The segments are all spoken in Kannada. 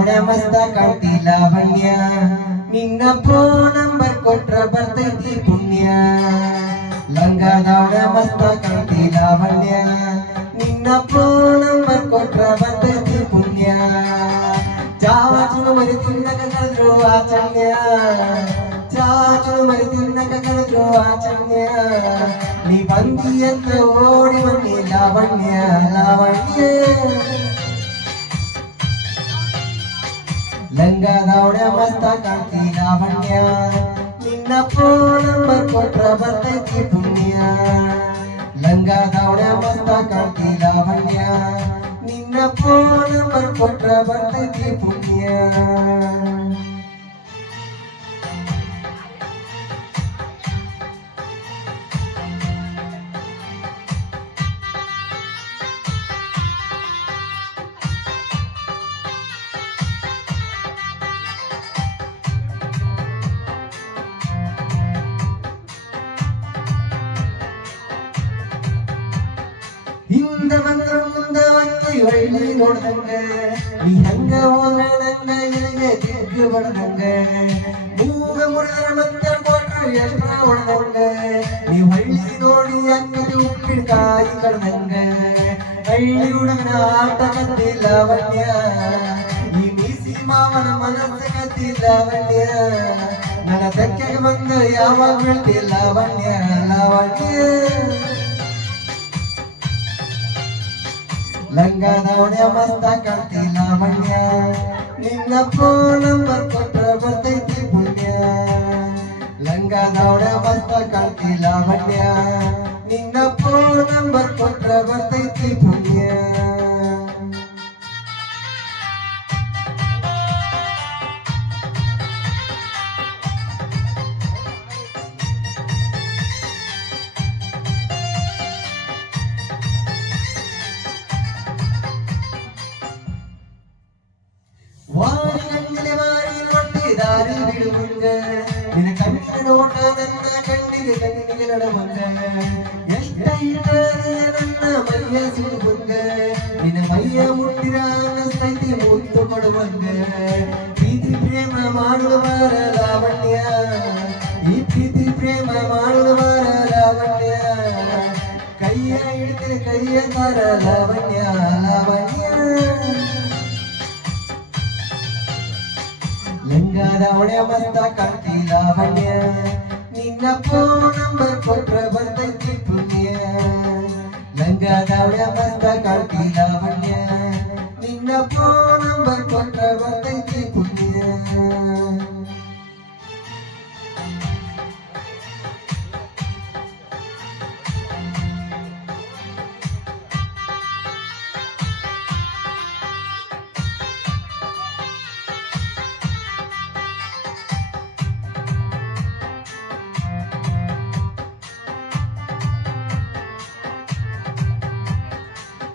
ದಾವಣ ಮಸ್ತ ಕಾಣ್ತಿ ಲಾವಣ್ಯ ನಿನ್ನ ಫೋನ್ ನಂಬರ್ ಕೊಟ್ರ ಬರ್ತೈತಿ ಪುಣ್ಯ ಲಂಗ ದಾವಣ ಮಸ್ತ ಕಾಣ್ತಿ ಲಾವಣ್ಯ ನಿನ್ನ ಫೋನ್ ನಂಬರ್ ಕೊಟ್ರ ಬರ್ತೈತಿ ಪುಣ್ಯ ಚಾಚು ಮರಿ ತಿನ್ನಕ ಕರೆದ್ರು ಆಚಣ್ಯ ಚಾಚು ಮರಿ ತಿನ್ನಕ ಕರೆದ್ರು ಆಚಣ್ಯ ನೀ ಬಂದಿ ಅಂತ ಓಡಿ ಬನ್ನಿ ಲಾವಣ್ಯ ಲಾವಣ್ಯ ಲಂಗ ದಾವಣ ಮಸ್ತ ಕಾಣ್ತಿ ಲಾವಣ್ಯ ನಿನ್ನ ಫೋನ್ ನಂಬರ್ ಕೊಟ್ರ ಬರ್ತೈತಿ ಪುಣ್ಯ ಲಂಗ ದಾವಣ ಮಸ್ತ ಕಾಣ್ತಿ ಲಾವಣ್ಯ ನಿನ್ನ ಫೋನ್ ನಂಬರ್ ಕೊಟ್ರ ಬರ್ತೈತಿ ಪುಣ್ಯ ಹಿಂದ ಬಂದ್ರ ಮುಂದ ಒಂದು ಹೊಳ್ಳಿ ನೋಡ್ದಂಗ ನೀ ಹಂಗ ಹೋದ್ರ ನಂಗ ಇಲ್ಲಿಗೆ ದಿಗ್ಗು ಬಡ್ದಂಗ ಮೂಗ ಮುರಿದ್ರ ಮತ್ತೆ ಕೊಟ್ರು ಎಷ್ಟ್ರ ಹೊಡ್ದಂಗ ನೀ ಹಳ್ಳಿ ನೋಡಿ ಅಕ್ಕದಿ ಉಪ್ಪಿನಕಾಯಿ ಕಡ್ದಂಗ ಹಳ್ಳಿ ಹುಡುಗನ ಆಟ ಕತ್ತಿ ಲಾವಣ್ಯ ಈ ಮೀಸಿ ಮಾವನ ಮನಸ್ಸ ಕತ್ತಿ ಲಾವಣ್ಯ ನನ್ನ ತೆಕ್ಕೆಗೆ ಬಂದು ಯಾವಾಗ ಬೀಳ್ತಿ ಲಾವಣ್ಯ ಲಾವಣ್ಯ ಲಂಗ ದಾವಣ ಮಸ್ತ ಕಾಣ್ತಿ ಲಾವಣ್ಯ ನಿನ್ನ ಫೋನ್ ನಂಬರ್ ಕೊಟ್ರ ಬರ್ತೈತಿ ಪುಣ್ಯ ಲಂಗ ದಾವಣ ಮಸ್ತ ಕಾಣ್ತಿ ಲಾವಣ್ಯ ನಿನ್ನ ಫೋನ್ ನಂಬರ್ ಕೊಟ್ರ ಬರ್ತೈತಿ ಪುಣ್ಯ ವಾರಿ ಗಂಗಲೆ ವಾರಿ ರೊಟ್ಟಿ ದಾರಿ ಬಿಡುವಂಗ ನಿನ್ನ ಕಣ್ಣಿನ ನೋಟ ನನ್ನ ಕಣ್ಣಿಗೆ ಕಣ್ಣಿಗೆ ನಡುವಂಗ ಎಷ್ಟ ಇಡರಿಯ ನನ್ನ ಮೈಯ ಸಿಡುವಂಗ ನಿನ್ನ ಮೈಯ ಮುಟ್ಟಿರ ಅನ್ನಸ್ತೈತಿ ಮುತ್ತು ಕೊಡುವಂಗ ಪ್ರೀತಿ ಪ್ರೇಮ ಮಾಡುವವರ ಲಾವಣ್ಯ ಈ ಪ್ರೀತಿ ಪ್ರೇಮ ಮಾಡುವವರ ಲಾವಣ್ಯ ಕೈಯ ಹಿಡಿದ್ರೆ ಕೈಯ ತರ ಲಾವಣ್ಯ ಲಾವಣ್ಯ ಲಂಗ ದಾವಣ ಮಸ್ತ ಕಾಣ್ತಿ ಲಾವಣ್ಯ ನಿನ್ನ ಫೋನ್ ನಂಬರ್ ಕೊಟ್ರ ಬರ್ತೈತಿ ಪುಣ್ಯ ಲಂಗ ದಾವಣ ಮಸ್ತ ಕಾಣ್ತಿ ಲಾವಣ್ಯ ನಿನ್ನ ಫೋನ್ ನಂಬರ್ ಕೊಟ್ರ ಬರ್ತೈತಿ ಪುಣ್ಯ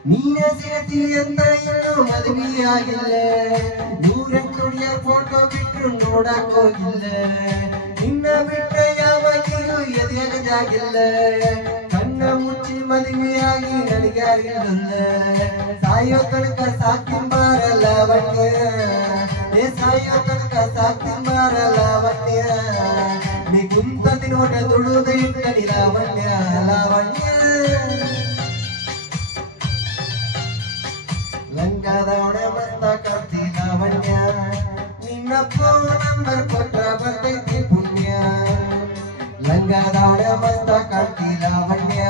ನೀನ ಸಿಗತಿ ಅಂತ ಇನ್ನೂ ಮದುವೆಯಾಗಿಲ್ಲ ನೂರೆಂಟುಡಿಯ ಫೋಟೋ ಬಿಟ್ರು ನೋಡಕ್ ಹೋಗಿಲ್ಲ ನಿನ್ನ ಬಿಟ್ಟ ಯಾವಾಗಿಯೂ ಎದೆಯಾಗ ಜಾಗಿಲ್ಲ ಕಣ್ಣ ಮುಚ್ಚಿ ಮದುವೆಯಾಗಿ ನನಗ್ಯಾರಿಲ್ಲ ಸಾಯೋ ತನಕ ಸಾಕಿಂಬಾರ ಲಾವಣ್ಯ ಸಾಯೋ ತನಕ ಸಾಕಿಂಬಾರ ಲಾವಣ್ಯ ನೀ ಕುಂತದಿ ನೋಟ ತುಳುದ ಇಟ್ಟಡಿ ಲಾವಣ್ಯ ಲಾವಣ್ಯ ಲಂಗ ದಾವಣ ಮಸ್ತ ಕಾಣ್ತಿ ಲಾವಣ್ಯ ನಿನ್ನ ಫೋನ್ ನಂಬರ್ ಕೊಟ್ರ ಬರ್ತೈತಿ ಪುಣ್ಯ ಲಂಗ ದಾವಣ ಮಸ್ತ ಕಾಣ್ತಿ ಲಾವಣ್ಯ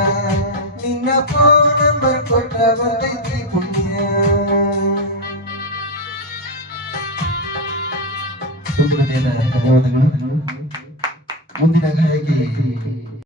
ನಿನ್ನ ಫೋನ್ ನಂಬರ್ ಕೊಟ್ರ ಬರ್ತೈತಿ ಪುಣ್ಯ ತುಂಬ ಧನ್ಯವಾದಗಳು.